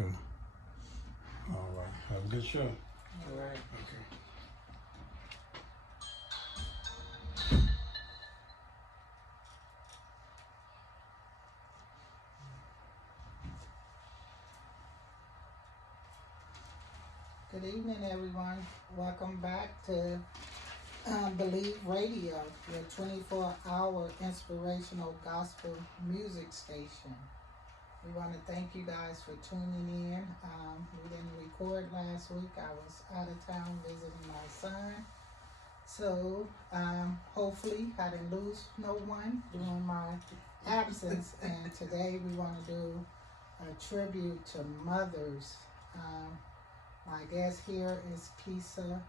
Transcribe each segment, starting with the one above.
Okay. All right. Have a good show. All right. Okay. Good evening, everyone. Welcome back to Believe Radio, your 24-hour inspirational gospel music station. We want to thank you guys for tuning in. We didn't record last week. I was out of town visiting my son. So hopefully I didn't lose no one during my absence. And today we want to do a tribute to mothers. My guest here is Kesse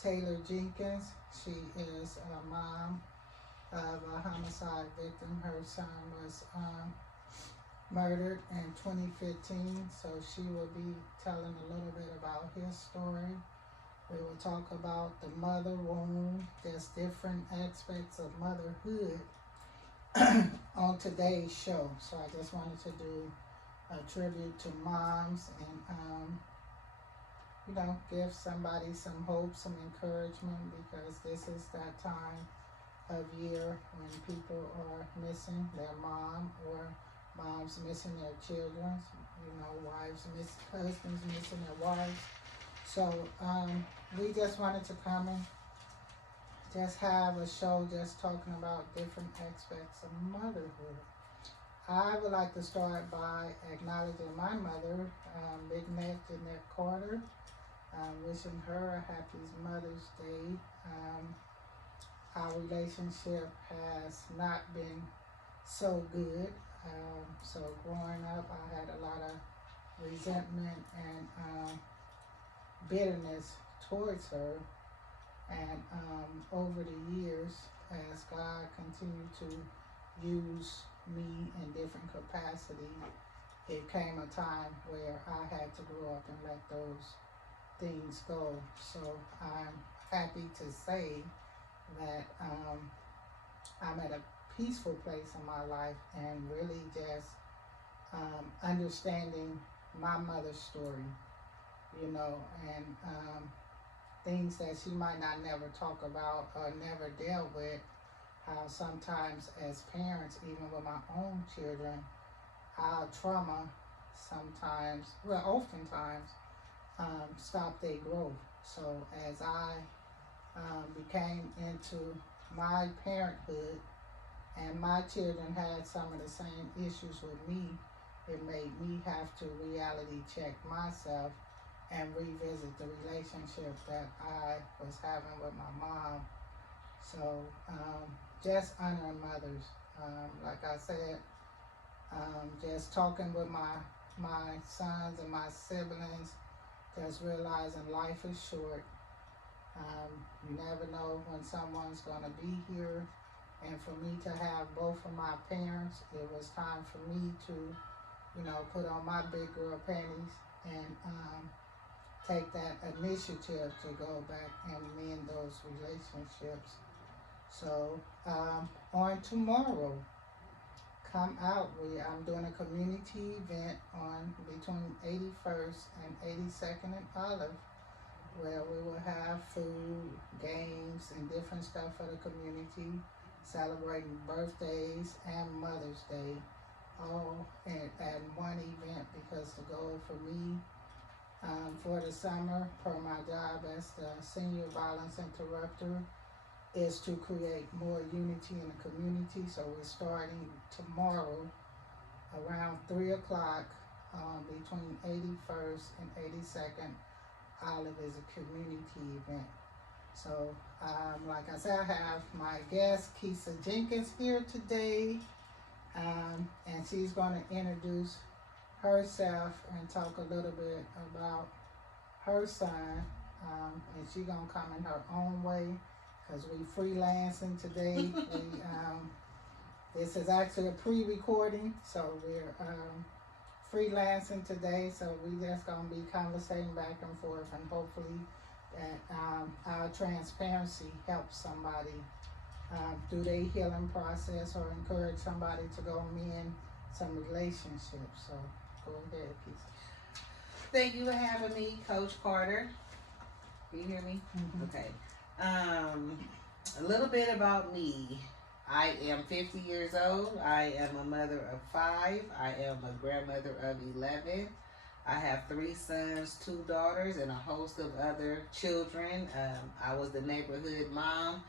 Taylor Jenkins. She is a mom of a homicide victim. Her son was murdered in 2015, so she will be telling a little bit about his story. We will talk about the mother wound, just different aspects of motherhood on today's show. So I just wanted to do a tribute to moms and give somebody some hope, some encouragement, because this is that time of year when people are missing their mom, or moms missing their children, husbands missing their wives. So we just wanted to come and just have a show just talking about different aspects of motherhood. I would like to start by acknowledging my mother, Big Neck Jeanette Carter. Wishing her a happy Mother's Day. Our relationship has not been so good. So growing up, I had a lot of resentment and bitterness towards her. And over the years, as God continued to use me in different capacities, it came a time where I had to grow up and let those things go. So I'm happy to say that I'm at a peaceful place in my life and really just understanding my mother's story, and things that she might not never talk about or never dealt with. How sometimes as parents, even with my own children, our trauma oftentimes stop their growth. So as I became into my parenthood and my children had some of the same issues with me, it made me have to reality check myself and revisit the relationship that I was having with my mom. So just honoring mothers. Like I said, just talking with my sons and my siblings, just realizing life is short. You never know when someone's going to be here. And for me to have both of my parents, it was time for me to, put on my big girl panties and take that initiative to go back and mend those relationships. So on tomorrow, come out. I'm doing a community event on between 81st and 82nd and Olive, where we will have food, games, and different stuff for the community, celebrating birthdays and Mother's Day, all at one event, because the goal for me for the summer, per my job as the senior violence interrupter, is to create more unity in the community. So we're starting tomorrow around 3 o'clock between 81st and 82nd. Olive is a community event. So like I said, I have my guest Kesse Jenkins here today, and she's going to introduce herself and talk a little bit about her son, and she's going to come in her own way, because we freelancing today. This is actually a pre-recording, so we're freelancing today, so we just gonna be conversating back and forth, and hopefully that our transparency helps somebody through their healing process, or encourage somebody to go mend some relationships. So go ahead, Kesse. Thank you for having me, Coach Carter. Can you hear me? Mm-hmm. Okay. A little bit about me. I am 50 years old. I am a mother of 5. I am a grandmother of 11. I have 3 sons, 2 daughters, and a host of other children. I was the neighborhood mom.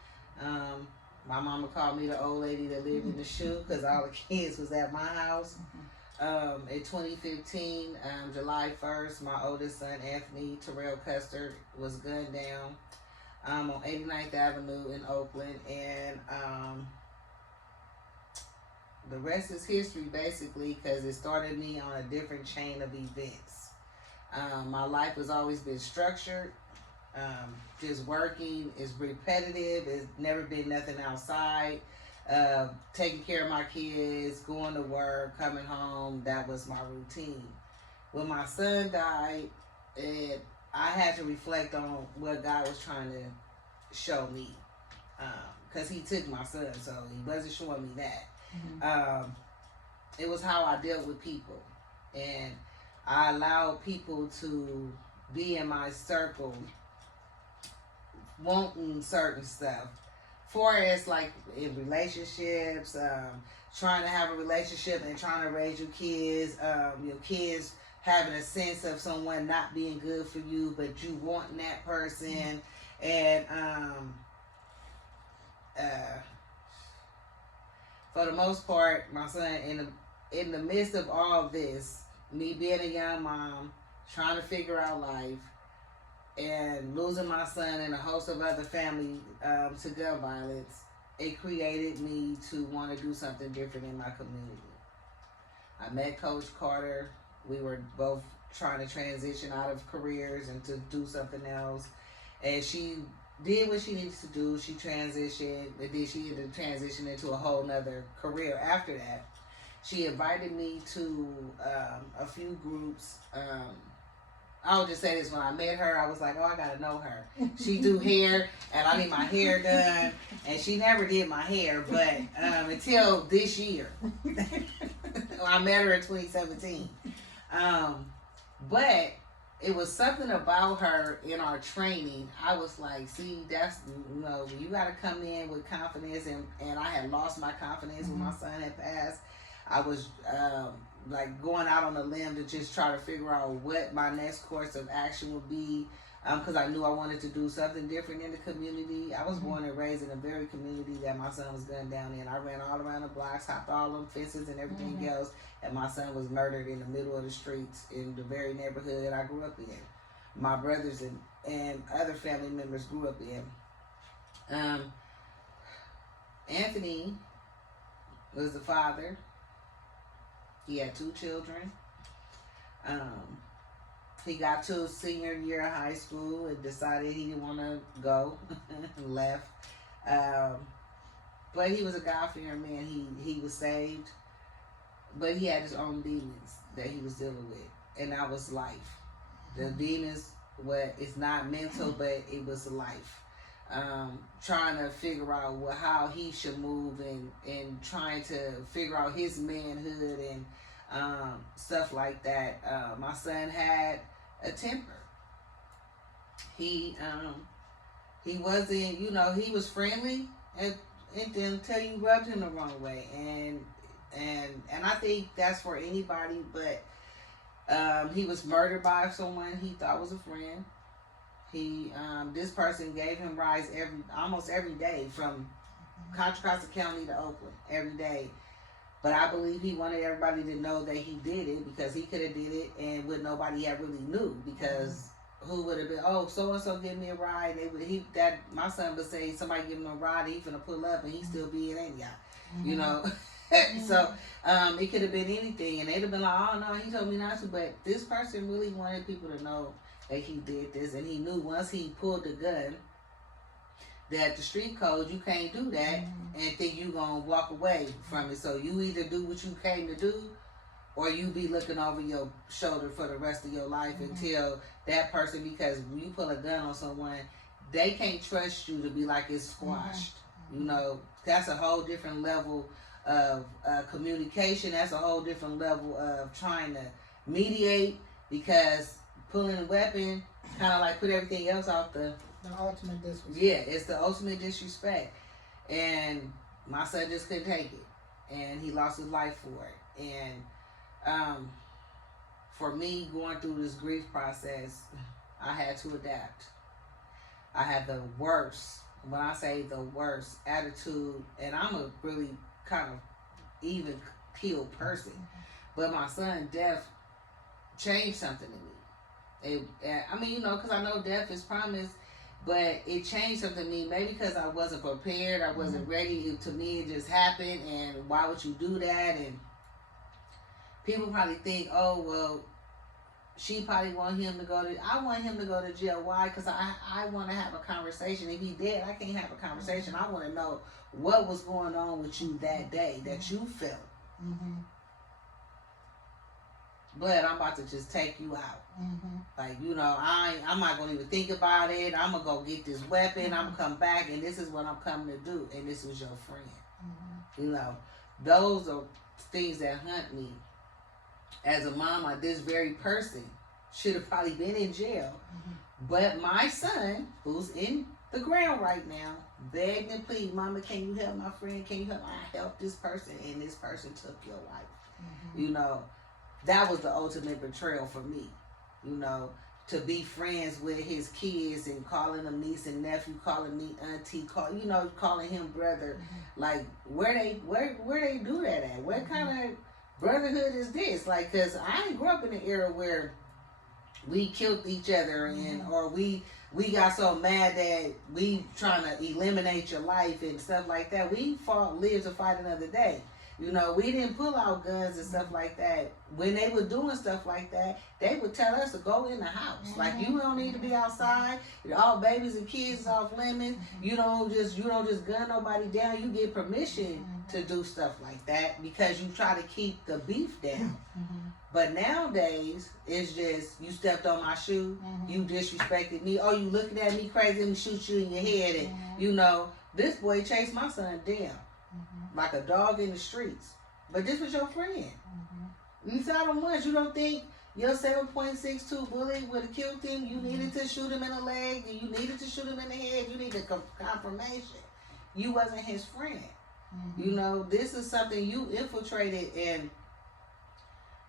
My mama called me the old lady that lived in the shoe because all the kids was at my house. In 2015, July 1st, my oldest son, Anthony Terrell Custer, was gunned down on 89th Avenue in Oakland. And the rest is history, basically, because it started me on a different chain of events. My life has always been structured. Just working is repetitive. It's never been nothing outside. Taking care of my kids, going to work, coming home, that was my routine. When my son died, I had to reflect on what God was trying to show me. Because he took my son, so he wasn't showing me that. Mm-hmm. It was how I dealt with people. And I allowed people to be in my circle wanting certain stuff. For as like in relationships, trying to have a relationship and trying to raise your kids having a sense of someone not being good for you, but you wanting that person. And for the most part, my son, in the midst of all of this, me being a young mom, trying to figure out life, and losing my son and a host of other family to gun violence, it created me to want to do something different in my community. I met Coach Carter. We were both trying to transition out of careers and to do something else. And she did what she needed to do. She transitioned, and then she ended up transitioning into a whole nother career after that. She invited me to a few groups. I'll just say this, when I met her, I was like, oh, I gotta know her. She do hair, and I need my hair done, and she never did my hair, but until this year. I met her in 2017. But it was something about her in our training. I was like, see, that's, you gotta come in with confidence, and I had lost my confidence when my son had passed. I was like going out on a limb to just try to figure out what my next course of action would be, because I knew I wanted to do something different in the community. I was born and raised in a very community that my son was gunned down in. I ran all around the blocks, hopped all them fences and everything else, and my son was murdered in the middle of the streets in the very neighborhood I grew up in. My brothers and other family members grew up in. Anthony was the father. He had 2 children. He got to his senior year of high school and decided he didn't want to go and left. But he was a God-fearing man. He was saved, but he had his own demons that he was dealing with, and that was life. The demons, it's not mental, but it was life. Trying to figure out how he should move and trying to figure out his manhood and stuff like that. My son had a temper. He wasn't, he was friendly and until you rubbed him the wrong way. And I think that's for anybody, but he was murdered by someone he thought was a friend. This person gave him rides almost every day from Contra Costa County to Oakland every day. But I believe he wanted everybody to know that he did it, because he could have did it and nobody had really knew, because who would have been, oh, so and so give me a ride? My son would say somebody give him a ride, and he finna pull up and he still be in Antioch, So it could have been anything, and they'd have been like, oh no, he told me not to. But this person really wanted people to know that he did this, and he knew once he pulled the gun that the street code, you can't do that and think you gonna walk away from it. So you either do what you came to do, or you be looking over your shoulder for the rest of your life until that person, because when you pull a gun on someone, they can't trust you to be like it's squashed. That's a whole different level of communication. That's a whole different level of trying to mediate, because pulling a weapon kind of like put everything else off the. The ultimate disrespect. Yeah, it's the ultimate disrespect, and my son just couldn't take it, and he lost his life for it. And for me going through this grief process, I had to adapt. I had the worst, when I say the worst, attitude, and I'm a really kind of even keeled person, but my son's death changed something in me. I mean, because I know death is promised, but it changed something in me. Maybe because I wasn't prepared, I wasn't ready. To me, it just happened, and why would you do that? And people probably think, oh, well, she probably want him to go to. I want him to go to jail. Why? Because I want to have a conversation. If he dead, I can't have a conversation. I want to know what was going on with you that day that you felt. But I'm about to just take you out. Like, I'm not going to even think about it. I'm going to go get this weapon. I'm going to come back, and this is what I'm coming to do. And this was your friend. Those are things that hunt me. As a mama, this very person should have probably been in jail. But my son, who's in the ground right now, begged and pleaded, Mama, can you help my friend? Can you help? I helped this person, and this person took your life. That was the ultimate betrayal for me. To be friends with his kids and calling them niece and nephew, calling me auntie, calling him brother. Like, where they do that at? What kind of brotherhood is this? Like, cause I ain't grew up in an era where we killed each other or we got so mad that we trying to eliminate your life and stuff like that. We lived to fight another day. We didn't pull out guns and stuff like that. When they were doing stuff like that, they would tell us to go in the house. Like, you don't need to be outside. All babies and kids is off limits. You don't just gun nobody down. You get permission to do stuff like that because you try to keep the beef down. But nowadays, it's just, you stepped on my shoe, you disrespected me, oh, you looking at me crazy, let me shoot you in your head. And, this boy chased my son down like a dog in the streets. But this was your friend. You shot him once. You don't think your 7.62 bullet would have killed him? You needed to shoot him in the leg, and you needed to shoot him in the head. You needed confirmation. You wasn't his friend. This is something you infiltrated, and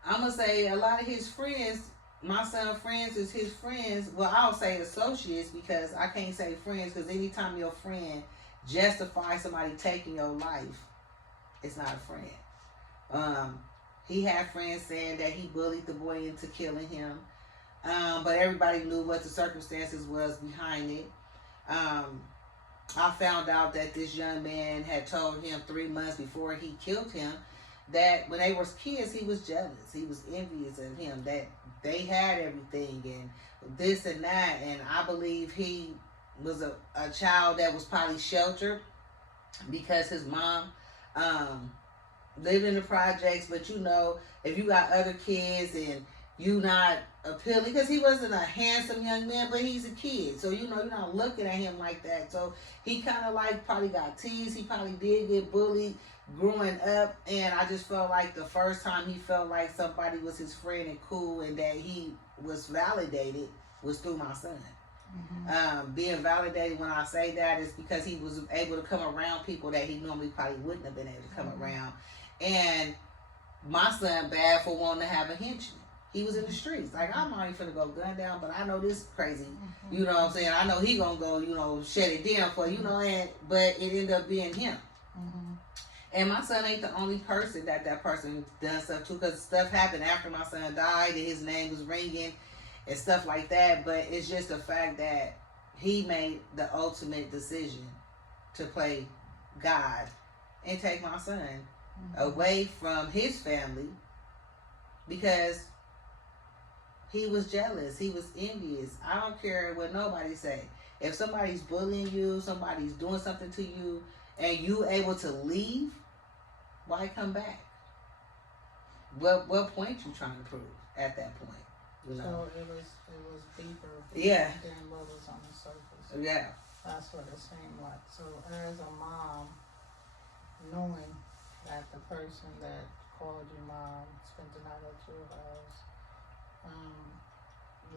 I'm going to say a lot of his friends, my son's friends is his friends. Well, I'll say associates because I can't say friends, because anytime your friend justifies somebody taking your life, it's not a friend. He had friends saying that he bullied the boy into killing him. But everybody knew what the circumstances was behind it. I found out that this young man had told him 3 months before he killed him that when they were kids, he was jealous. He was envious of him, that they had everything and this and that. And I believe he was a child that was probably sheltered because his mom lived in the projects. But if you got other kids and you not appealing, because he wasn't a handsome young man, but he's a kid, so you're not looking at him like that. So he kind of like probably got teased. He probably did get bullied growing up, and I just felt like the first time he felt like somebody was his friend and cool and that he was validated was through my son. Being validated, when I say that, is because he was able to come around people that he normally probably wouldn't have been able to come around. And my son bad for wanting to have a henchman. He was in the streets. Like, I'm not even finna go gun down, but I know this crazy. You know what I'm saying? I know he gonna go, shut it down for, but it ended up being him. And my son ain't the only person that person done stuff to, because stuff happened after my son died and his name was ringing and stuff like that. But it's just the fact that he made the ultimate decision to play God and take my son away from his family because he was jealous. He was envious. I don't care what nobody say. If somebody's bullying you, somebody's doing something to you, and you able to leave, why come back? What point you trying to prove at that point? So it was deeper than what was on the surface. Yeah. That's what it seemed like. So as a mom, knowing that the person that called you mom spent the night at your house,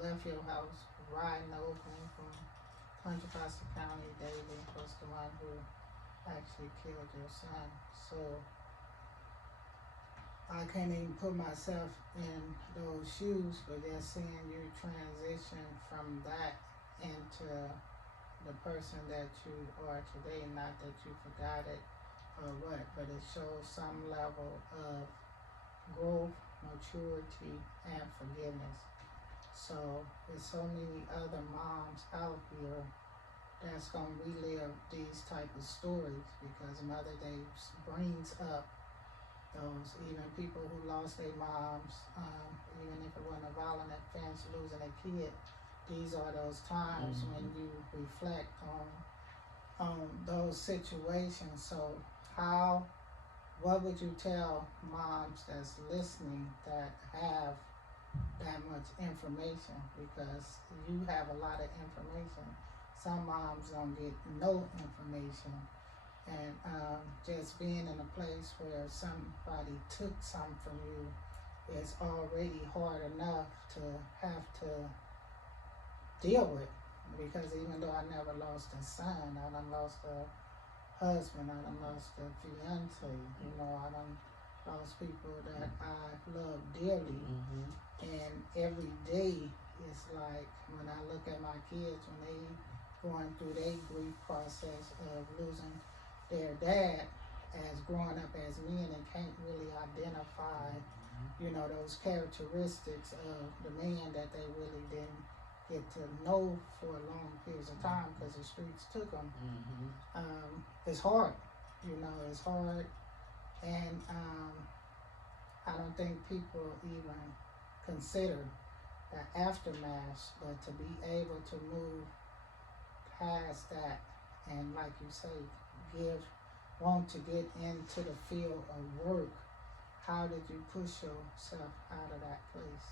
left your house riding over from Contra Costa County, David was the one who actually killed your son. So I can't even put myself in those shoes, but just seeing you transition from that into the person that you are today. Not that you forgot it or what, but it shows some level of growth, maturity, and forgiveness. So there's so many other moms out here that's gonna relive these type of stories, because Mother Day brings up those, even people who lost their moms, even if it wasn't a violent offense, losing a kid. These are those times when you reflect on those situations. So what would you tell moms that's listening that have that much information? Because you have a lot of information. Some moms don't get no information. And just being in a place where somebody took something from you is already hard enough to have to deal with. Because even though I never lost a son, I done lost a husband, I done lost a fiance, I done lost people that I love dearly. And every day it's like, when I look at my kids, when they going through their grief process of losing their dad, as growing up as men and can't really identify, those characteristics of the man that they really didn't get to know for long periods of time because the streets took them. It's hard, it's hard. And I don't think people even consider the aftermath, but to be able to move past that and, like you say, want to get into the field of work. How did you push yourself out of that place?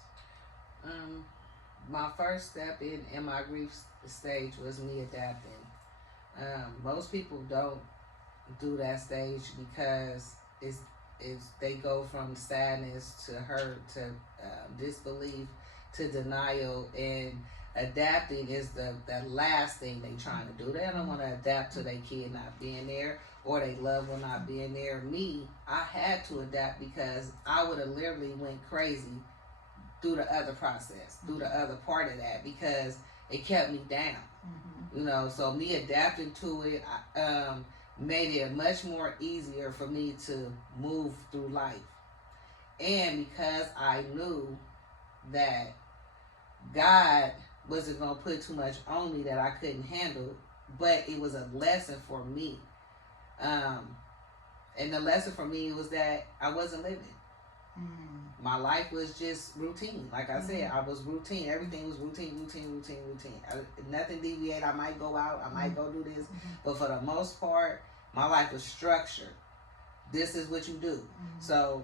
My first step in my grief stage was me adapting. Most people don't do that stage because they go from sadness to hurt to disbelief to denial, and adapting is the last thing they trying to do. They don't want to adapt to their kid not being there or their loved one not being there. Me, I had to adapt because I would have literally went crazy through the other process, through the other part of that, because it kept me down. So me adapting to it made it much more easier for me to move through life. And because I knew that God wasn't going to put too much on me that I couldn't handle, but it was a lesson for me. And the lesson for me was that I wasn't living. My life was just routine. Like I said, I was routine. Everything was routine. Nothing deviated. I might go out. I might go do this. But for the most part, my life was structured. This is what you do. So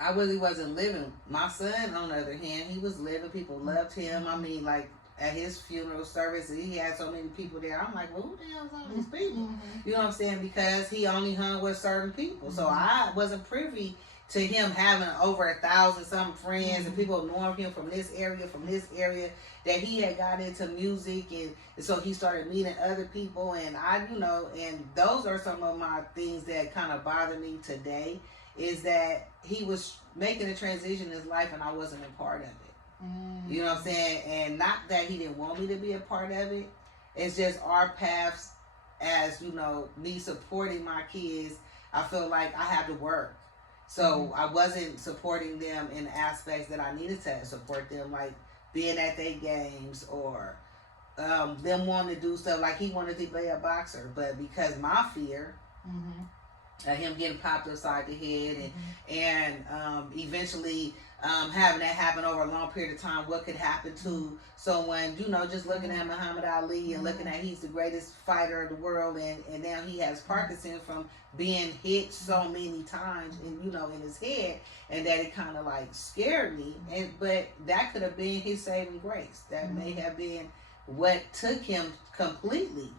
I really wasn't living. My son, on the other hand, he was living. People loved him. I mean, like, at his funeral service, he had so many people there. I'm like, well, who the hell is all these people? You know what I'm saying? Because he only hung with certain people. So I wasn't privy to him having over 1,000 some friends and people knowing him from this area, that he had got into music, and so he started meeting other people, and and those are some of my things that kind of bother me today, is that he was making a transition in his life and I wasn't a part of it. You know what I'm saying? And not that he didn't want me to be a part of it. It's just our paths, as me supporting my kids, I feel like I had to work. So I wasn't supporting them in aspects that I needed to support them, like being at their games or them wanting to do stuff. Like he wanted to be a boxer, but because my fear him getting popped upside the head and eventually having that happen over a long period of time, what could happen to someone, just looking at Muhammad Ali and looking at he's the greatest fighter of the world, and now he has Parkinson from being hit so many times in his head, and that it kind of like scared me. But that could have been his saving grace. That may have been what took him completely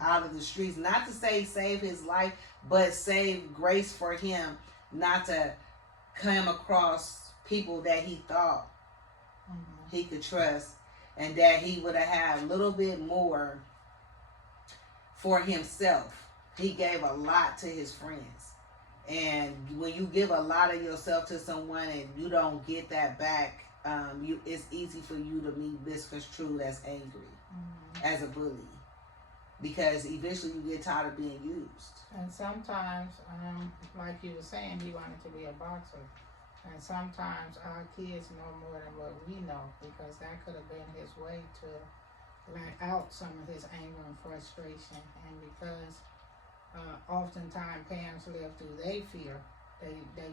out of the streets. Not to say save his life, but save grace for him not to come across people that he thought he could trust, and that he would have had a little bit more for himself. He gave a lot to his friends. And when you give a lot of yourself to someone and you don't get that back, it's easy for you to be misconstrued as angry, as a bully. Because eventually you get tired of being used. And sometimes, like you were saying, he wanted to be a boxer. And sometimes our kids know more than what we know, because that could have been his way to let out some of his anger and frustration. And because oftentimes parents live through their fear, they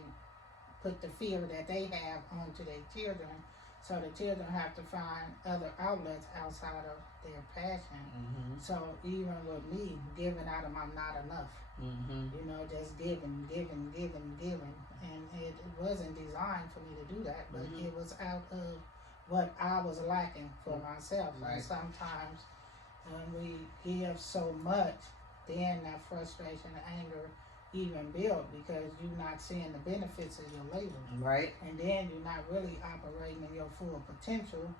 put the fear that they have onto their children, so the children have to find other outlets outside of their passion. So even with me, giving out of my not enough, you know, just giving, and it wasn't designed for me to do that, but it was out of what I was lacking for myself. Right. And sometimes when we give so much, then that frustration and anger even build, because you're not seeing the benefits of your labor. Right. And then you're not really operating in your full potential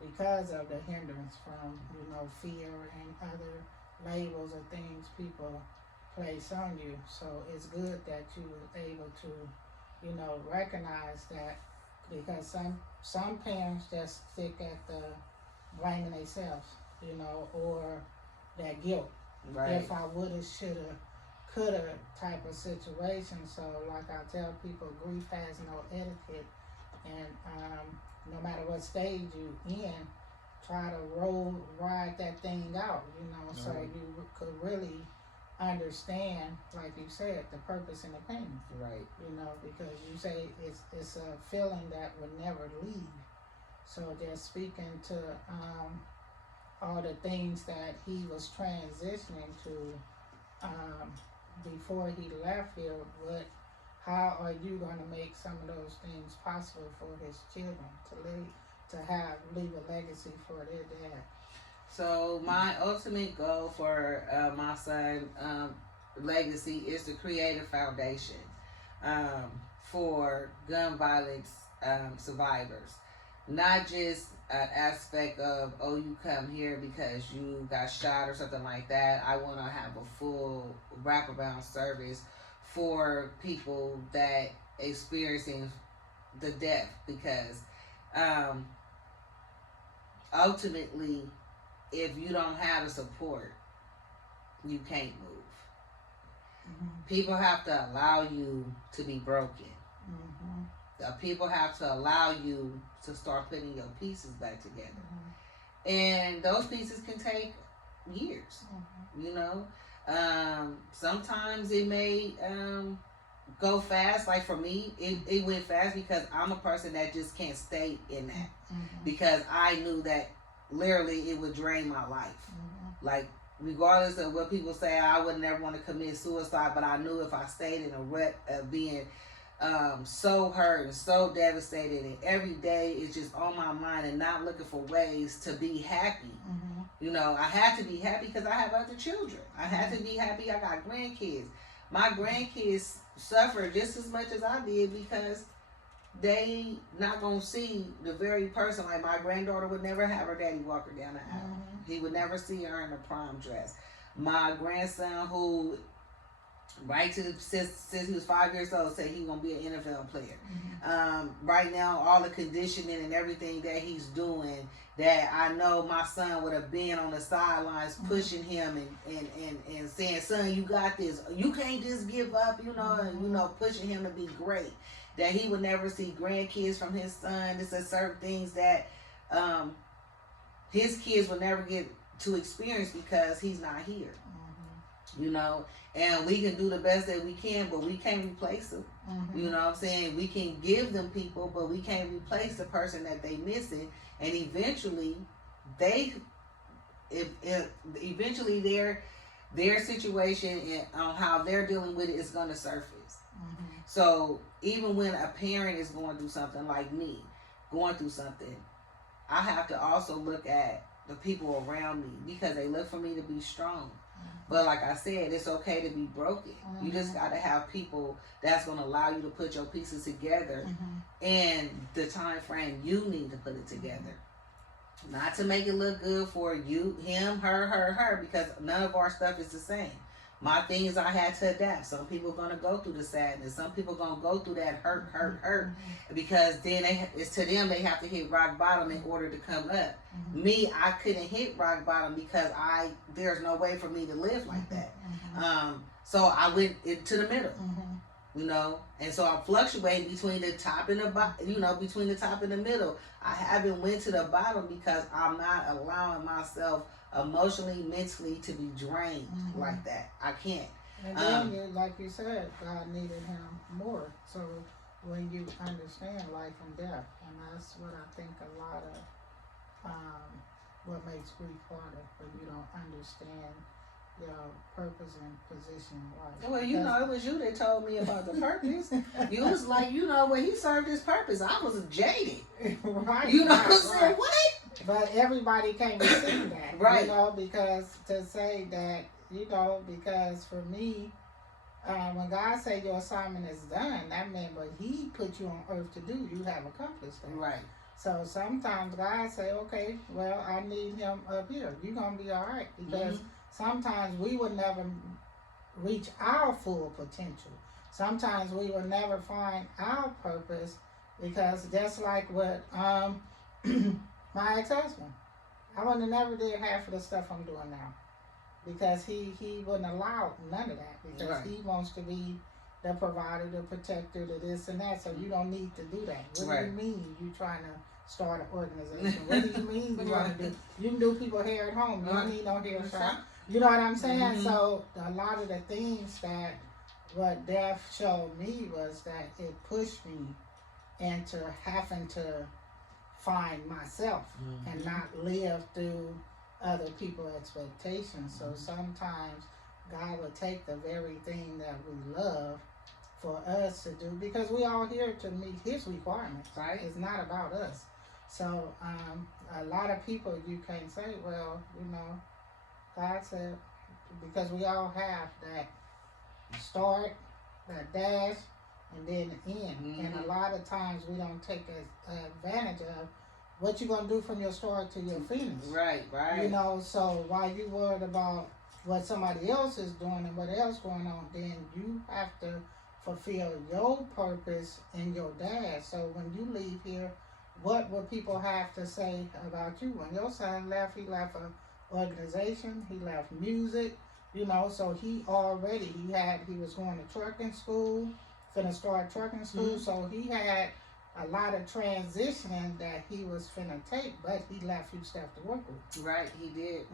because of the hindrance from, you know, fear and other labels or things people place on you. So it's good that you were able to, you know, recognize that, because some parents just stick at the blaming themselves, you know, or that guilt. Right. If I woulda, shoulda, coulda type of situation. So like I tell people, grief has no etiquette, and no matter what stage you in, try to ride that thing out, you know, so you could really understand, like you said, the purpose and the pain. Right. You know, because you say it's a feeling that would never leave. So just speaking to all the things that he was transitioning to before he left here, how are you going to make some of those things possible for his children to leave a legacy for their dad? So my ultimate goal for my son legacy is to create a foundation for gun violence survivors. Not just an aspect of, oh, you come here because you got shot or something like that. I want to have a full wraparound service for people that experiencing the death, because ultimately, if you don't have the support, you can't move. People have to allow you to be broken. People have to allow you to start putting your pieces back together. And those pieces can take years, you know. Sometimes it may go fast. Like for me, it went fast because I'm a person that just can't stay in that. Because I knew that literally it would drain my life. Like, regardless of what people say, I would never want to commit suicide, but I knew if I stayed in a rut of being so hurt and so devastated, and every day is just on my mind and not looking for ways to be happy. You know, I had to be happy because I have other children. I had to be happy. I got grandkids. My grandkids suffer just as much as I did, because they not gonna see the very person. Like my granddaughter would never have her daddy walk her down the aisle. He would never see her in a prom dress. My grandson, who since he was 5 years old, said he was gonna be an NFL player. Right now, all the conditioning and everything that he's doing, that I know my son would have been on the sidelines pushing him and saying, "Son, you got this. You can't just give up," you know, and pushing him to be great. That he would never see grandkids from his son. There's certain things that his kids will never get to experience because he's not here. You know, and we can do the best that we can, but we can't replace them. You know what I'm saying? We can give them people, but we can't replace the person that they missing. And eventually, eventually their situation and on how they're dealing with it is going to surface. So even when a parent is going through something, like me, going through something, I have to also look at the people around me, because they look for me to be strong. But like I said, it's okay to be broken. You just got to have people that's going to allow you to put your pieces together in the time frame you need to put it together. Not to make it look good for you, him, her, because none of our stuff is the same. My thing is I had to adapt. Some people are going to go through the sadness. Some people are going to go through that hurt. Because then it's to them they have to hit rock bottom in order to come up. Me, I couldn't hit rock bottom because there's no way for me to live like that. So I went into the middle. You know, and so I'm fluctuating between the top and the bottom, between the top and the middle. I haven't went to the bottom because I'm not allowing myself emotionally, mentally to be drained like that. I can't. And then, like you said, God needed him more. So when you understand life and death, and that's what I think a lot of what makes grief harder, when you don't understand your purpose and position in life. Well, it was you that told me about the purpose. You was like, when he served his purpose, I was jaded. Right. You know what I'm saying? What? But everybody can't receive that. Right. Because to say that, because for me, when God said your assignment is done, that meant what he put you on earth to do, you have accomplished that. Right. So sometimes God say, okay, well, I need him up here. You're going to be all right. Because sometimes we will never reach our full potential. Sometimes we will never find our purpose, because just like what my ex-husband, I wouldn't have never did half of the stuff I'm doing now, because he wouldn't allow none of that, because he wants to be the provider, the protector, the this and that. So you don't need to do that. What do you mean you trying to start an organization? What do you mean you want to do? You can do people hair at home. You don't need no hair shop. You know what I'm saying? So a lot of the things that what death showed me was that it pushed me into having to find myself and not live through other people's expectations. So sometimes God will take the very thing that we love for us to do, because we all here to meet his requirements. Right. It's not about us. So a lot of people, you can't say, well, God said, because we all have that start, that dash, and then the end. And a lot of times we don't take advantage of what you're going to do from your start to your finish. Right. So while you worried about what somebody else is doing and what else going on, then you have to fulfill your purpose in your dash. So when you leave here, what will people have to say about you? When your son left, he left an organization, he left music, so he was going to trucking school, finna start trucking school, so he had a lot of transitioning that he was finna take, but he left you stuff to work with. Right, he did.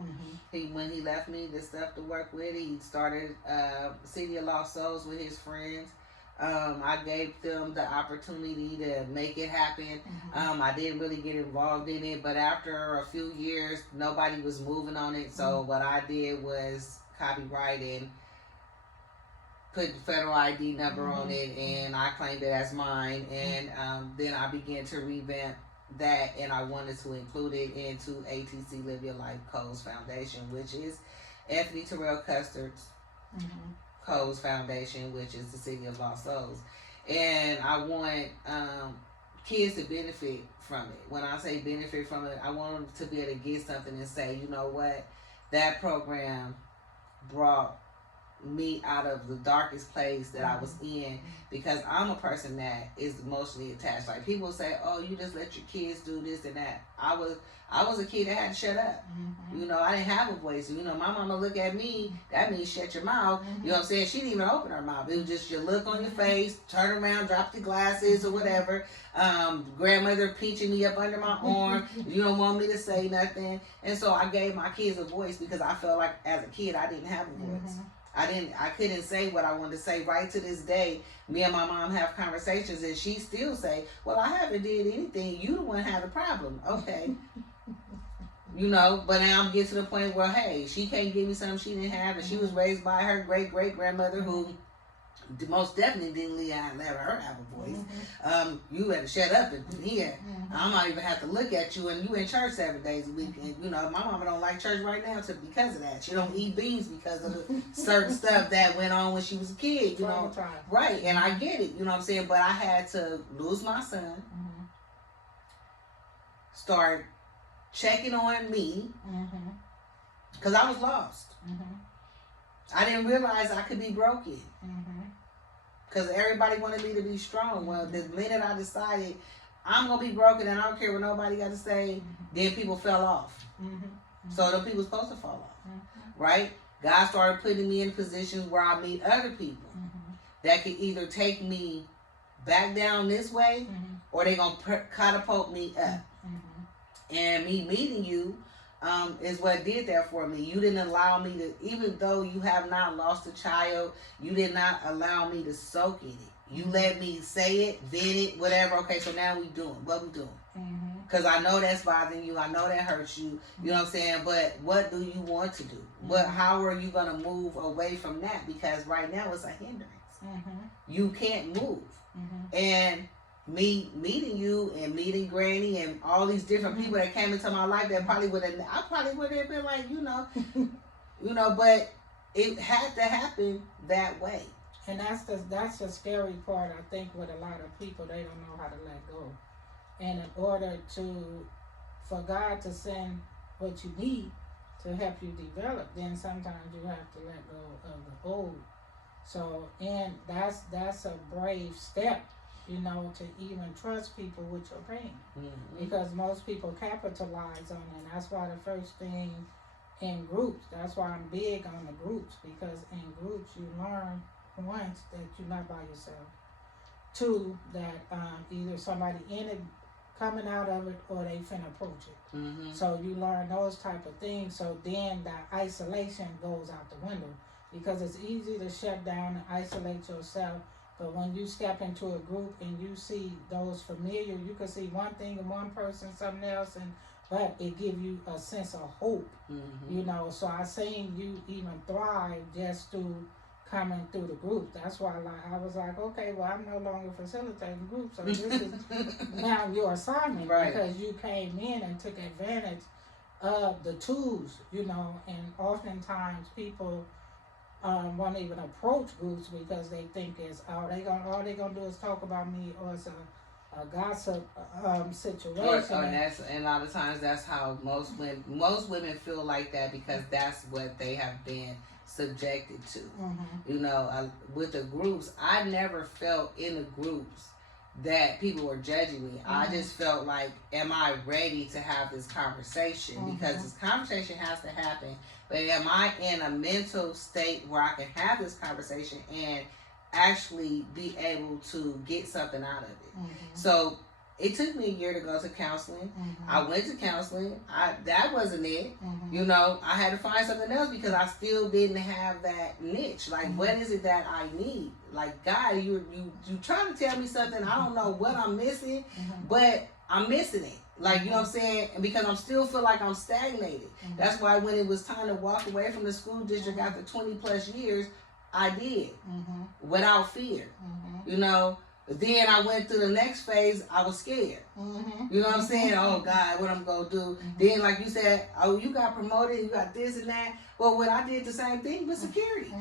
When he left me the stuff to work with, he started City of Lost Souls with his friends. I gave them the opportunity to make it happen. I didn't really get involved in it, but after a few years, nobody was moving on it. So what I did was copyright and put the federal ID number on it, and I claimed it as mine. And then I began to revamp that, and I wanted to include it into ATC Live Your Life Codes Foundation, which is Anthony Terrell Custard's Codes Foundation, which is the City of Lost Souls. And I want kids to benefit from it. When I say benefit from it, I want them to be able to get something and say, you know what, that program brought me out of the darkest place that I was in, because I'm a person that is emotionally attached. Like, people say, oh, you just let your kids do this and that. I was a kid that had to shut up. I didn't have a voice. My mama look at me, that means shut your mouth. You know what I'm saying? She didn't even open her mouth. It was just your look on your face, turn around, drop the glasses or whatever. Grandmother pinching me up under my arm. You don't want me to say nothing. And so I gave my kids a voice, because I felt like as a kid I didn't have a voice. I couldn't say what I wanted to say. Right to this day, me and my mom have conversations, and she still say, well, I haven't did anything. You the one had a problem. Okay. But now I'm getting to the point where, hey, she can't give me something she didn't have, and she was raised by her great-great-grandmother who most definitely didn't let her have a voice. You better shut up and here. I might even have to look at you, and you in church 7 days a week. And you know, my mama don't like church right now because of that. She don't eat beans because of the certain stuff that went on when she was a kid. You know, right? And I get it. You know what I'm saying? But I had to lose my son, start checking on me, because I was lost. I didn't realize I could be broken. Because everybody wanted me to be strong. Well, the minute I decided I'm going to be broken and I don't care what nobody got to say, then people fell off. So the people supposed to fall off. Right? God started putting me in positions where I meet other people that could either take me back down this way or they're going to catapult me up. And me meeting you is what did that for me. You didn't allow me to, even though you have not lost a child, you did not allow me to soak in it. You let me say it, vent it, whatever. Okay, so now we doing what we doing. Because I know that's bothering you. I know that hurts you. You know what I'm saying? But what do you want to do? How are you going to move away from that? Because right now it's a hindrance. You can't move. And me meeting you and meeting Granny and all these different people that came into my life that I probably would have been like, you know, but it had to happen that way. And that's the scary part, I think, with a lot of people. They don't know how to let go. And in order for God to send what you need to help you develop, then sometimes you have to let go of the old. So, and that's a brave step, you know, to even trust people with your pain. Because most people capitalize on it. And that's why the first thing in groups, that's why I'm big on the groups, because in groups you learn, one, that you're not by yourself. Two, that either somebody in it coming out of it or they finna approach it. So you learn those type of things. So then that isolation goes out the window, because it's easy to shut down and isolate yourself. But when you step into a group and you see those familiar, you can see one thing in one person, something else, but it gives you a sense of hope, you know. So I seen you even thrive just through coming through the group. That's why I was like, okay, well, I'm no longer facilitating groups, so this is now your assignment, because you came in and took advantage of the tools, you know. And oftentimes people won't even approach groups because they think it's all they gonna do is talk about me, or it's a gossip situation. And a lot of times that's how most women feel like that, because that's what they have been subjected to. You know, with the groups, I never felt in the groups that people were judging me. I just felt like, am I ready to have this conversation? Because this conversation has to happen. But am I in a mental state where I can have this conversation and actually be able to get something out of it? So it took me a year to go to counseling. I went to counseling. That wasn't it. You know, I had to find something else because I still didn't have that niche. Like, what is it that I need? Like, God, you trying to tell me something. I don't know what I'm missing, but I'm missing it. Like, you know what I'm saying? And because I'm still feel like I'm stagnated. That's why when it was time to walk away from the school district after 20 plus years, I did without fear. You know, then I went through the next phase. I was scared. You know what I'm saying? Oh God, what I'm gonna do? Then, like you said, oh, you got promoted, you got this and that. Well, what I did the same thing with security.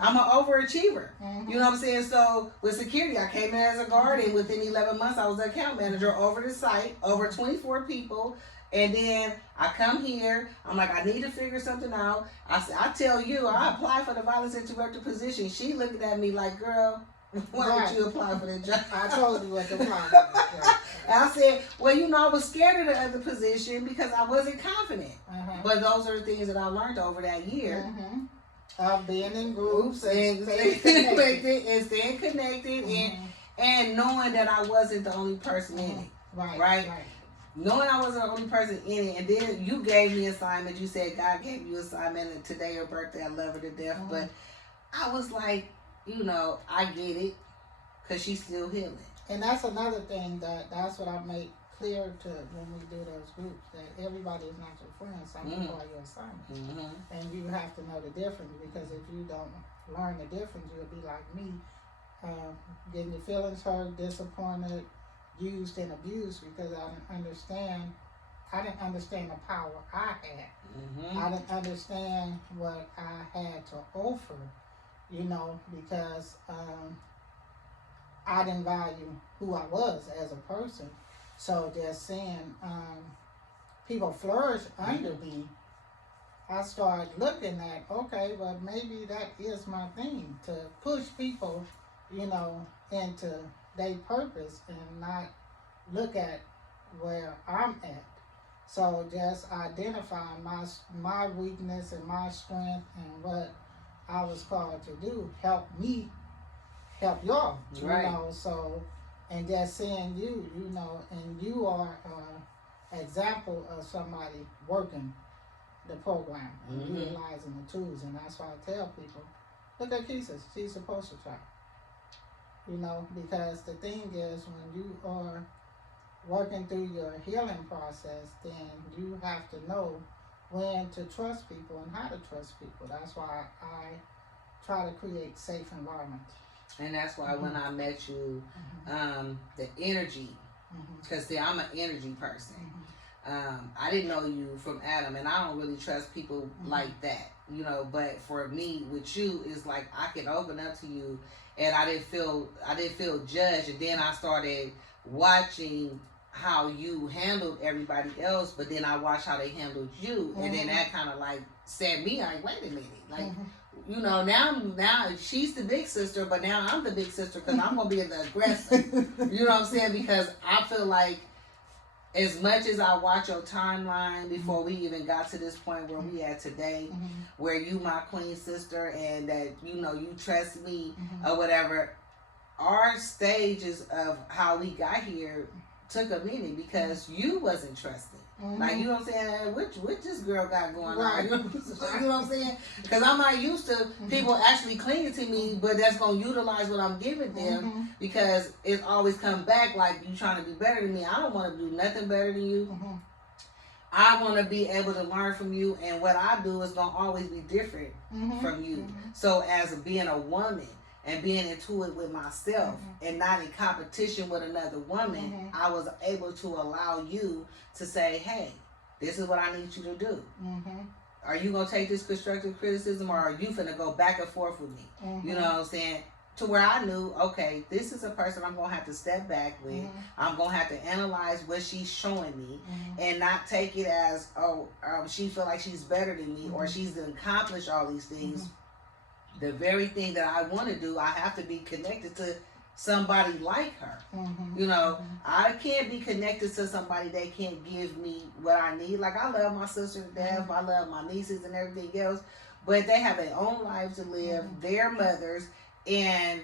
I'm an overachiever. You know what I'm saying? So with security, I came in as a guard, and within 11 months, I was the account manager over the site, over 24 people. And then I come here, I'm like, I need to figure something out. I tell you, I applied for the violence interrupter position. She looked at me like, girl, why don't you apply for that job? I told you what to apply for. And I said, well, you know, I was scared of the other position because I wasn't confident. But those are the things that I learned over that year. Being in groups and staying connected and knowing that I wasn't the only person in it. Right. Knowing I wasn't the only person in it. And then you gave me assignment. You said God gave you assignment, and today her birthday, I love her to death. But I was like, you know, I get it, because she's still healing. And that's another thing that's what I make clear to when we do those groups, that everybody is not your friend. Some people are your assignment. And you have to know the difference, because if you don't learn the difference, you'll be like me, getting your feelings hurt, disappointed, used and abused because I didn't understand the power I had. I didn't understand what I had to offer, because I didn't value who I was as a person. So just seeing people flourish under me, I started looking at, okay, well, maybe that is my thing, to push people, into their purpose and not look at where I'm at. So just identifying my weakness and my strength and what I was called to do help me help y'all. Right. So and just seeing you, and you are an example of somebody working the program and utilizing the tools, and that's why I tell people, look at Kesse, she's supposed to try. Because the thing is, when you are working through your healing process, then you have to know when to trust people and how to trust people. That's why I try to create safe environments. And that's why when I met you, the energy, because I'm an energy person. I didn't know you from Adam, and I don't really trust people like that, but for me with you, it's like I can open up to you, and I didn't feel judged. And then I started watching how you handled everybody else, but then I watched how they handled you, and then that kind of like set me like, wait a minute, like now she's the big sister, but now I'm the big sister because I'm gonna be the aggressor. You know what I'm saying? Because I feel like, as much as I watch your timeline before we even got to this point where we at today, where you my queen sister and that you trust me or whatever, our stages of how we got here took a minute because you wasn't trusting. Like, you know what I'm saying? What this girl got going on? You know what I'm saying? Because I'm not used to people actually clinging to me, but that's going to utilize what I'm giving them because it's always come back like you trying to be better than me. I don't want to do nothing better than you. I want to be able to learn from you, and what I do is going to always be different from you. So as being a woman and being into it with myself and not in competition with another woman, I was able to allow you to say, hey, this is what I need you to do. Are you going to take this constructive criticism, or are you finna go back and forth with me? You know what I'm saying? To where I knew, okay, this is a person I'm going to have to step back with. I'm going to have to analyze what she's showing me and not take it as, she feel like she's better than me or she's accomplished all these things. The very thing that I want to do, I have to be connected to somebody like her. I can't be connected to somebody that can't give me what I need. Like, I love my sister to death. I love my nieces and everything else, but they have their own lives to live, their mothers, and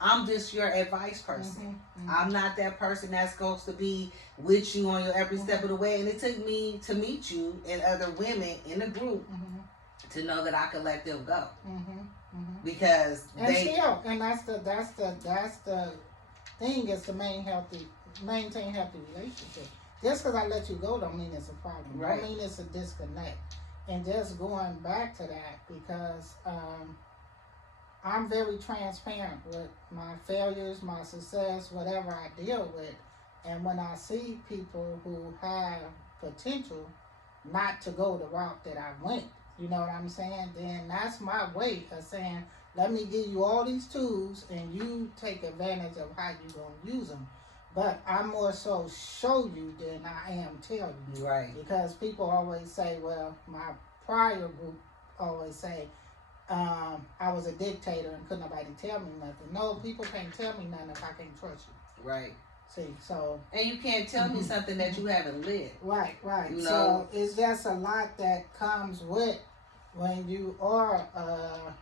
I'm just your advice person. I'm not that person that's supposed to be with you on your every step of the way. And it took me to meet you and other women in the group to know that I could let them go, because and that's the thing, is to maintain healthy relationships. Just because I let you go don't mean it's a problem. Right. Don't mean it's a disconnect. And just going back to that, because I'm very transparent with my failures, my success, whatever I deal with. And when I see people who have potential not to go the route that I went, you know what I'm saying? Then that's my way of saying, let me give you all these tools and you take advantage of how you're going to use them. But I more so show you than I am tell you. Right. Because people always say, well, my prior group always say, I was a dictator and couldn't nobody tell me nothing. No, people can't tell me nothing if I can't trust you. Right. See, so. And you can't tell me something that you haven't lived. Right. You know? So it's just a lot that comes with when you are a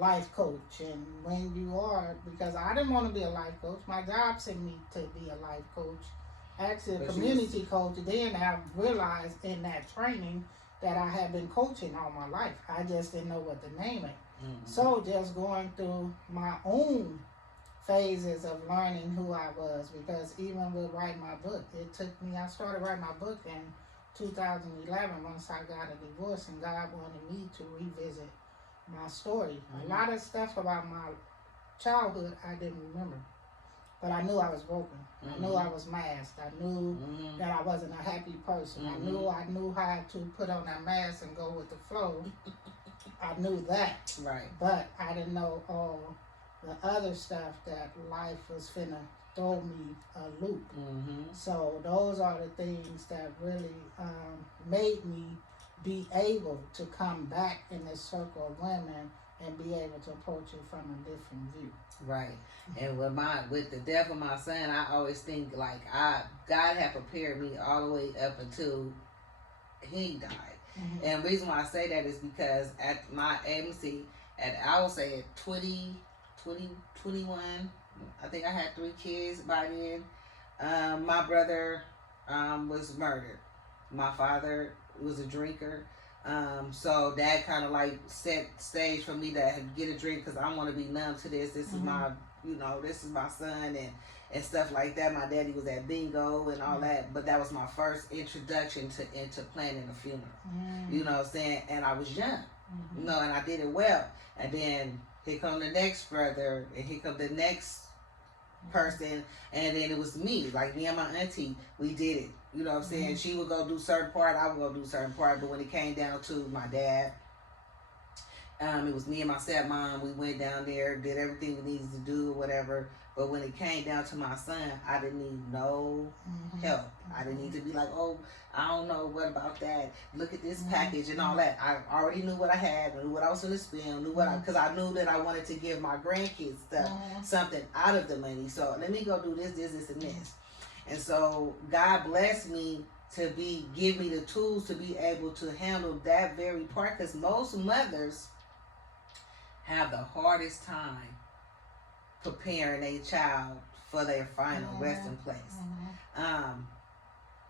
life coach, and when you are, because I didn't want to be a life coach. My job sent me to be a life coach, actually a community coach. Then I realized in that training that I had been coaching all my life. I just didn't know what to name it. So just going through my own phases of learning who I was, because even with writing my book, I started writing my book in 2011 once I got a divorce, and God wanted me to revisit my story. A lot of stuff about my childhood I didn't remember. But I knew I was broken. I knew I was masked. I knew that I wasn't a happy person. I knew how to put on that mask and go with the flow. I knew that. Right. But I didn't know all the other stuff that life was finna throw me a loop. So those are the things that really made me be able to come back in this circle of women and be able to approach it from a different view. Right. And with the death of my son, I always think like God had prepared me all the way up until he died. And the reason why I say that is because at my agency, I would say at 20, 21, I think I had 3 kids by then. My brother was murdered. My father was a drinker. So that kind of like set stage for me to get a drink because I want to be numb to this. This is my, this is my son and stuff like that. My daddy was at bingo and all that, but that was my first introduction into planning a funeral. You know what I'm saying? And I was young, and I did it well. And then here come the next brother, and here come the next person, and then it was me, like me and my auntie, we did it. You know what I'm saying? She would go do certain part, I would go do certain part, but when it came down to my dad, it was me and my stepmom. We went down there, did everything we needed to do, whatever. But when it came down to my son, I didn't need no help. I didn't need to be like, oh, I don't know, what about that? Look at this package and all that. I already knew what I had, knew what I was going to spend, because I knew that I wanted to give my grandkids something out of the money. So let me go do this, and this. And so God blessed me to give me the tools to be able to handle that very part, because most mothers have the hardest time preparing a child for their final resting place.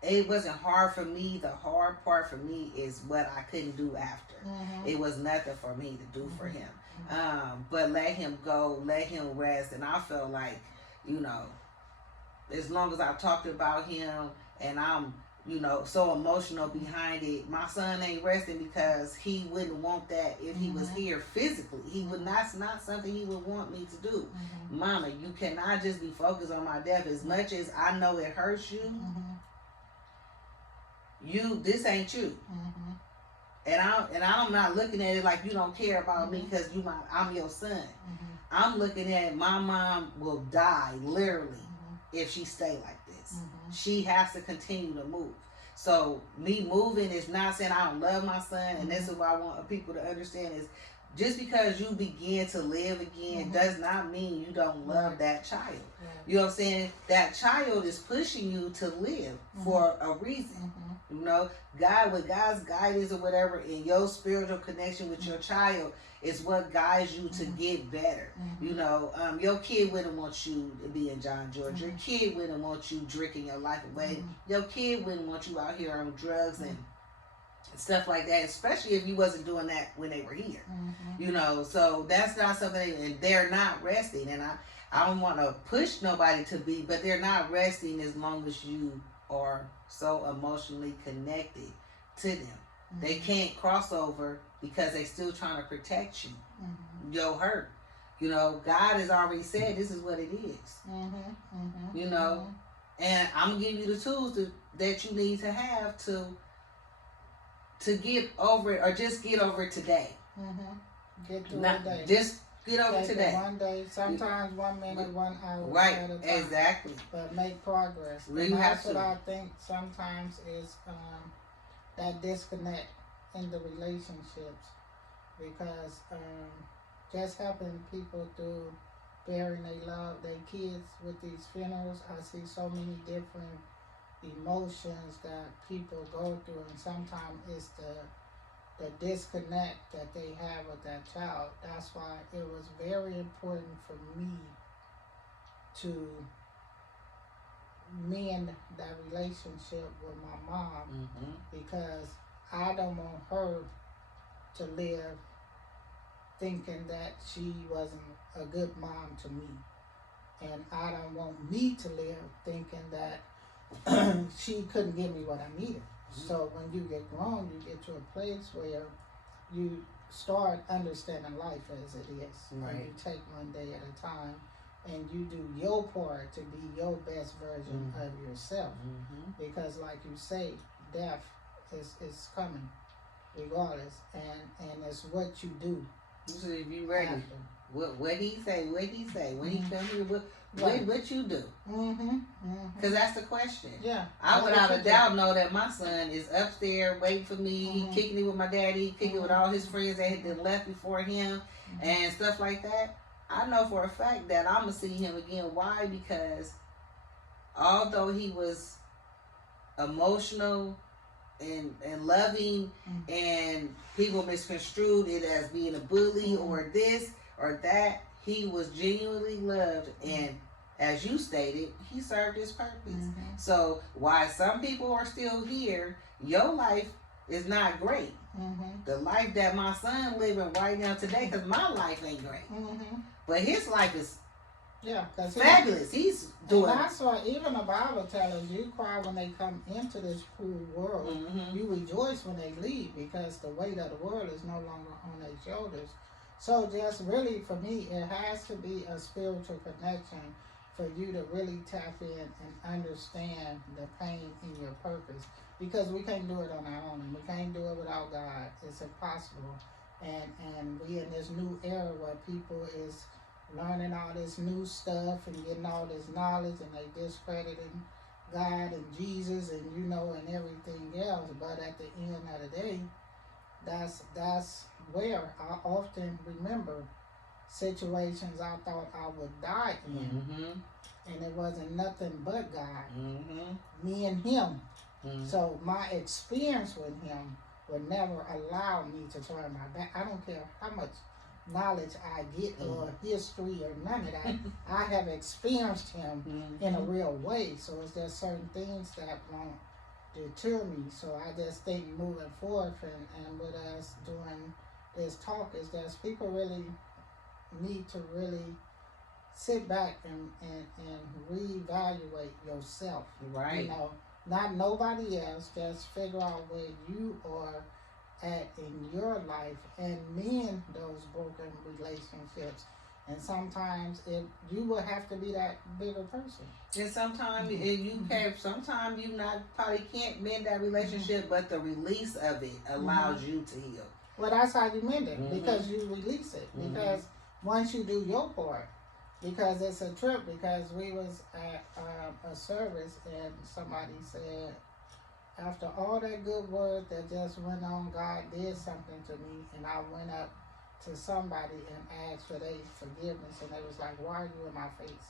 It wasn't hard for me. The hard part for me is what I couldn't do after. It was nothing for me to do for him. But let him go, let him rest. And I felt like, as long as I talked about him and I'm, so emotional behind it, my son ain't resting because he wouldn't want that if he was here physically. He would not something he would want me to do. Mama, you cannot just be focused on my death. As much as I know it hurts you, this ain't you. And I'm not looking at it like you don't care about me because I'm your son. I'm looking at my mom will die literally if she stay like this. She has to continue to move. So me moving is not saying I don't love my son, and this is what I want people to understand is just because you begin to live again does not mean you don't love that child. You know what I'm saying? That child is pushing you to live for a reason. God, with God's guidance or whatever, in your spiritual connection with your child is what guides you to get better. Your kid wouldn't want you to be in John George. Your kid wouldn't want you drinking your life away. Your kid wouldn't want you out here on drugs and stuff like that, especially if you wasn't doing that when they were here. So that's not something, and they're not resting. And I don't want to push nobody to be, but they're not resting as long as you are so emotionally connected to them. They can't cross over because they still trying to protect you. Your hurt. God has already said this is what it is. And I'm gonna give you the tools that you need to have to get over it, or just get over it today. Get through the day. Just get over Take today. It one day, sometimes 1 minute, 1 hour Right, at a time. exactly. But make progress. Well, And you that's have what to. I think sometimes is that disconnect in the relationships, because just helping people through burying their kids with these funerals, I see so many different emotions that people go through, and sometimes it's the disconnect that they have with that child. That's why it was very important for me to mend that relationship with my mom, because I don't want her to live thinking that she wasn't a good mom to me, and I don't want me to live thinking that she couldn't give me what I needed. So when you get grown, you get to a place where you start understanding life as it is. Right. And you take one day at a time, and you do your part to be your best version of yourself. Because, like you say, death is coming, regardless, and it's what you do. So if you ready, after. what he say? When he come here, what you do? Because that's the question. Yeah. I without a doubt know that my son is upstairs waiting for me. He kicking it with my daddy, kicking it with all his friends that had been left before him, and stuff like that. I know for a fact that I'm gonna see him again. Why? Because although he was emotional and loving, and people misconstrued it as being a bully or this or that, he was genuinely loved, and as you stated, he served his purpose. So while some people are still here, your life is not great. The life that my son living right now today, because my life ain't great, but his life is fabulous. He's doing. And that's why even the Bible tells us, you cry when they come into this cruel world. You rejoice when they leave, because the weight of the world is no longer on their shoulders. So just really, for me, it has to be a spiritual connection for you to really tap in and understand the pain in your purpose. Because we can't do it on our own. We can't do it without God. It's impossible. And we in this new era where people is learning all this new stuff and getting all this knowledge, and they discrediting God and Jesus and and everything else. But at the end of the day, that's where I often remember situations I thought I would die in, and it wasn't nothing but God, me and Him. So my experience with Him would never allow me to turn my back. I don't care how much knowledge I get or history or none of that. I have experienced Him in a real way. So it's just certain things that won't deter me. So I just think moving forward and with us doing this talk is that people really need to really sit back and reevaluate yourself. Right. Not nobody else. Just figure out where you are at in your life and mend those broken relationships. And sometimes you will have to be that bigger person. And sometimes sometimes you probably can't mend that relationship, but the release of it allows you to heal. Well, that's how you mend it, because you release it. Because once you do your part, because it's a trip, because we was at a service and somebody said, after all that good word that just went on, God did something to me, and I went up to somebody and asked for their forgiveness, and they was like, why are you in my face?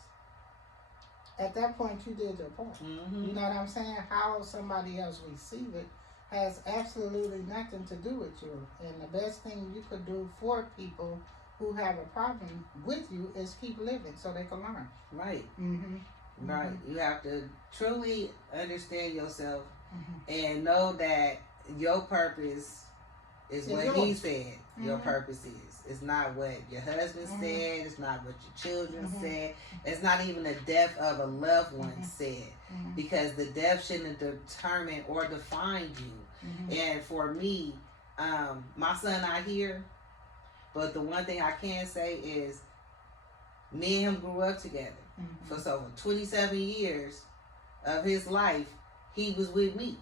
At that point, you did your part. You know what I'm saying? How somebody else receive it has absolutely nothing to do with you. And the best thing you could do for people who have a problem with you is keep living so they can learn. Right. Right. You have to truly understand yourself and know that your purpose is what He said your purpose is. It's not what your husband said. It's not what your children said. It's not even the death of a loved one said. Because the death shouldn't determine or define you. And for me, my son not here, but the one thing I can say is me and him grew up together. For so 27 years of his life, he was with me.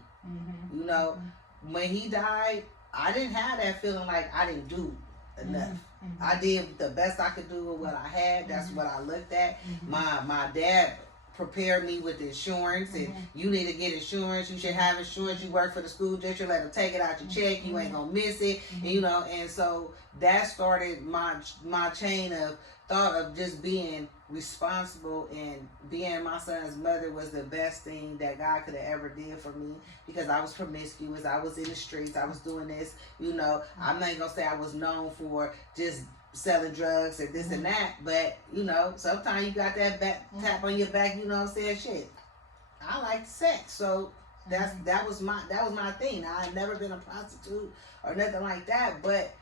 When he died, I didn't have that feeling like I didn't do enough. I did the best I could do with what I had. That's what I looked at. My dad prepared me with insurance, and you need to get insurance. You should have insurance. You work for the school district, let them take it out your check. You ain't gonna miss it. And so that started my chain of thought of just being responsible, and being my son's mother was the best thing that God could have ever did for me, because I was promiscuous. I was in the streets. I was doing this. I'm not gonna say I was known for just selling drugs and this and that, but sometimes you got that tap on your back, saying, shit, I like sex. So that was my thing. I had never been a prostitute or nothing like that, but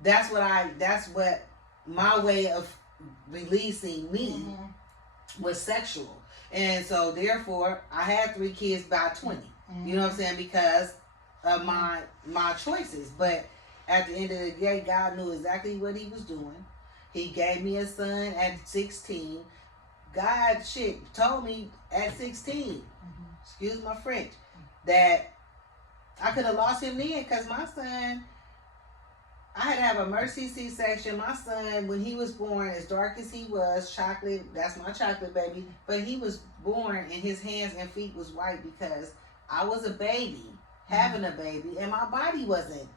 that's what my way of releasing me was sexual. And so therefore I had 3 kids by 20. You know what I'm saying? Because of my choices. But At the end of the day, God knew exactly what he was doing. He gave me a son at 16. God told me at 16, excuse my French, that I could have lost him then, because my son, I had to have a mercy C-section. My son, when he was born, as dark as he was, chocolate, that's my chocolate baby, but he was born and his hands and feet was white because I was a baby, having a baby, and my body wasn't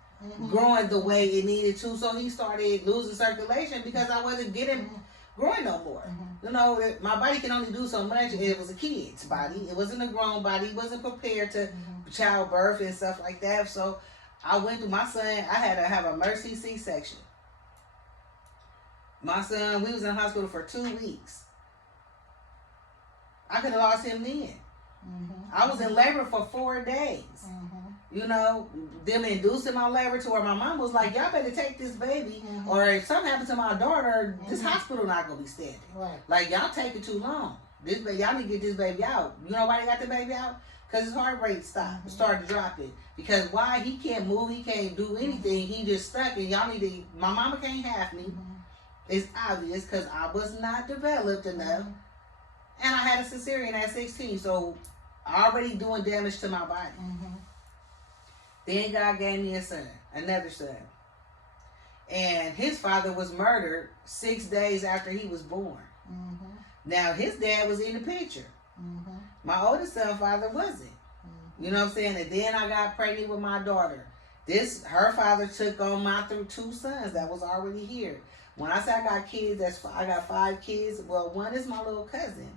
growing the way it needed to, so he started losing circulation because I wasn't getting growing no more. You know, my body can only do so much. It was a kid's body. It wasn't a grown body. It wasn't prepared to childbirth and stuff like that. So I went through my son. I had to have a mercy C-section. My son, we was in the hospital for 2 weeks. I could have lost him then. I was in labor for 4 days. You know, them inducing my labor to where my mom was like, y'all better take this baby, or if something happened to my daughter, this hospital not gonna be standing. Right. Like, y'all taking too long. This baby, y'all need to get this baby out. You know why they got the baby out? Because his heart rate stopped, started dropping. Because why? He can't move, he can't do anything, he just stuck, and y'all need to, my mama can't have me. It's obvious, because I was not developed enough, and I had a cesarean at 16, so already doing damage to my body. Then God gave me a son, another son. And his father was murdered 6 days after he was born. Now, his dad was in the picture. My oldest son's father wasn't. You know what I'm saying? And then I got pregnant with my daughter. Her father took on my 2 sons that was already here. When I say I got kids, I got 5 kids. Well, one is my little cousin.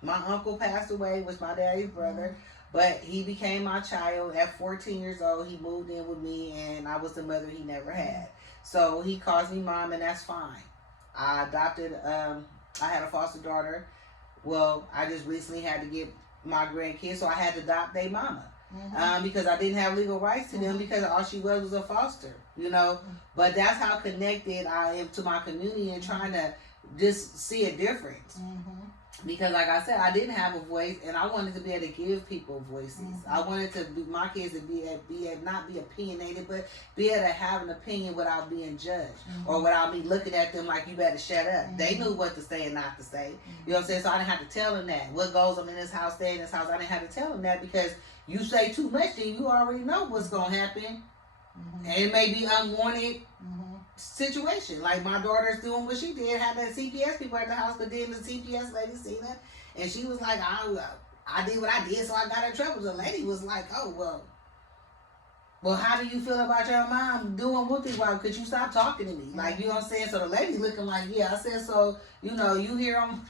My uncle passed away, was my daddy's brother. But he became my child at 14 years old. He moved in with me, and I was the mother he never had. So he calls me mom, and that's fine. I adopted, I had a foster daughter. Well, I just recently had to get my grandkids, so I had to adopt their mama. Because I didn't have legal rights to them, because all she was a foster, you know. But that's how connected I am to my community and trying to just see a difference. Because like I said, I didn't have a voice, and I wanted to be able to give people voices. I wanted to be, my kids to be able, not be opinionated, but be able to have an opinion without being judged, or without me looking at them like, you better shut up. They knew what to say and not to say. You know what I'm saying? So I didn't have to tell them that. What goes on in this house, stay in this house. I didn't have to tell them that, because you say too much, then you already know what's going to happen. And it may be unwanted situation. Like my daughter's doing what she did, had that CPS people at the house, but then the CPS lady seen her, and she was like, I did what I did, so I got in trouble. The lady was like, oh, well, how do you feel about your mom doing whoopie? Well, could you stop talking to me? Like, you know what I'm saying? So the lady looking like, yeah. I said, so, you know, you hear them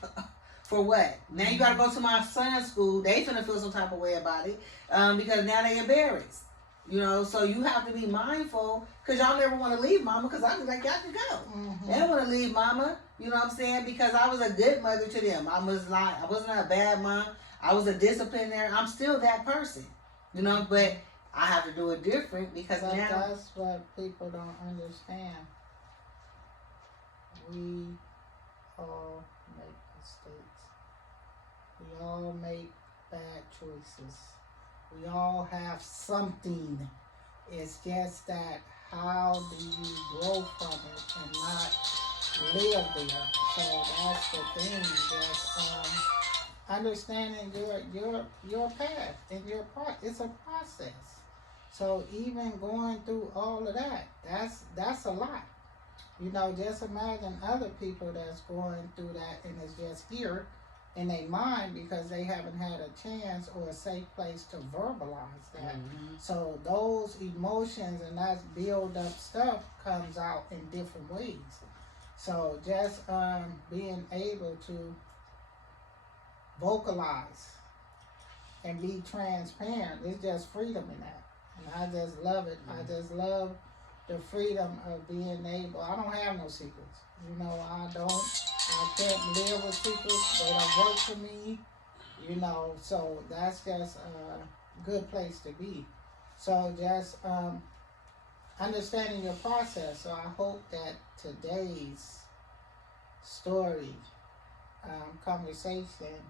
for what? Now you got to go to my son's school. They finna feel some type of way about it, because now they embarrassed. You know, so you have to be mindful, because y'all never want to leave mama, because I was like, y'all can go. They don't want to leave mama, you know what I'm saying? Because I was a good mother to them. I wasn't a bad mom. I was a disciplinary. I'm still that person, you know, but I have to do it different, because but now. That's what people don't understand. We all make mistakes. We all make bad choices. We all have something. It's just that how do you grow from it and not live there? So that's the thing. Just understanding your path and it's a process. So even going through all of that, that's a lot. You know, just imagine other people that's going through that and it's just here in their mind, because they haven't had a chance or a safe place to verbalize that. So those emotions and that build up stuff comes out in different ways. So just being able to vocalize and be transparent, it's just freedom in that. And I just love it. I just love the freedom of being able, I don't have no secrets. You know, I can't live with secrets. They don't work for me, you know, so that's just a good place to be. So just understanding your process. So I hope that today's story, conversation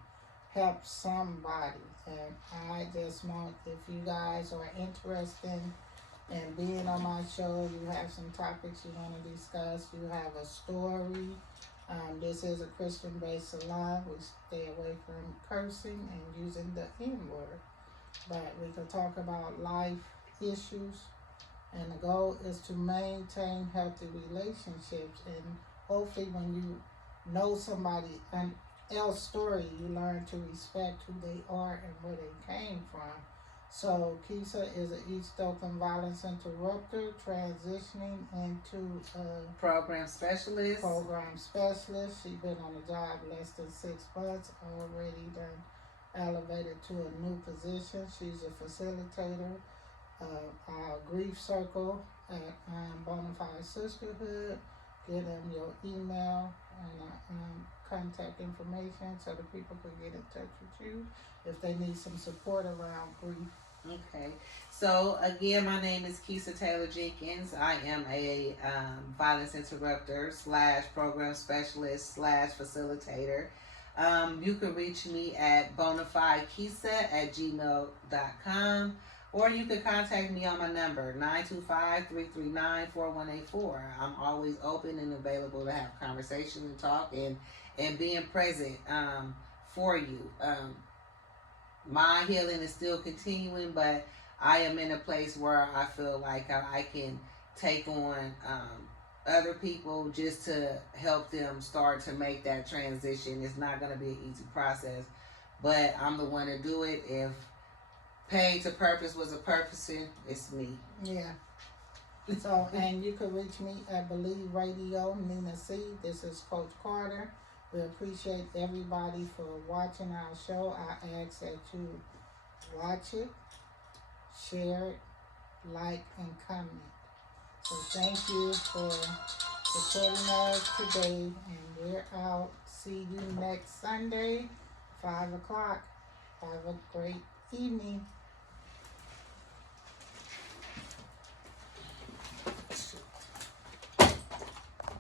helps somebody. And I just want, if you guys are interested And being on my show, you have some topics you want to discuss. You have a story. This is a Christian-based salon. We stay away from cursing and using the N-word. But we could talk about life issues. And the goal is to maintain healthy relationships. And hopefully when you know somebody else's story, you learn to respect who they are and where they came from. So Kesse is an East Oakland violence interrupter transitioning into a Program specialist. program specialist. She's been on the job less than 6 months, already done elevated to a new position. She's a facilitator of our grief circle at Bonafide Sisterhood. Give them your email and contact information so the people can get in touch with you if they need some support around grief. Okay. So again, my name is Kesse Taylor Jenkins. I am a violence interrupter / program specialist / facilitator. You can reach me at bonafidekesse@gmail.com, or you can contact me on my number 925-339-4184. I'm always open and available to have conversation and talk and being present for you. My healing is still continuing, but I am in a place where I feel like I can take on other people just to help them start to make that transition. It's not going to be an easy process, but I'm the one to do it. If paid to purpose was a purposing, it's me. Yeah. So, and you can reach me at Believe Radio, Nina C. This is Coach Carter. We appreciate everybody for watching our show. I ask that you watch it, share it, like, and comment. So thank you for supporting us today, and we're out. See you next Sunday, 5 o'clock. Have a great evening.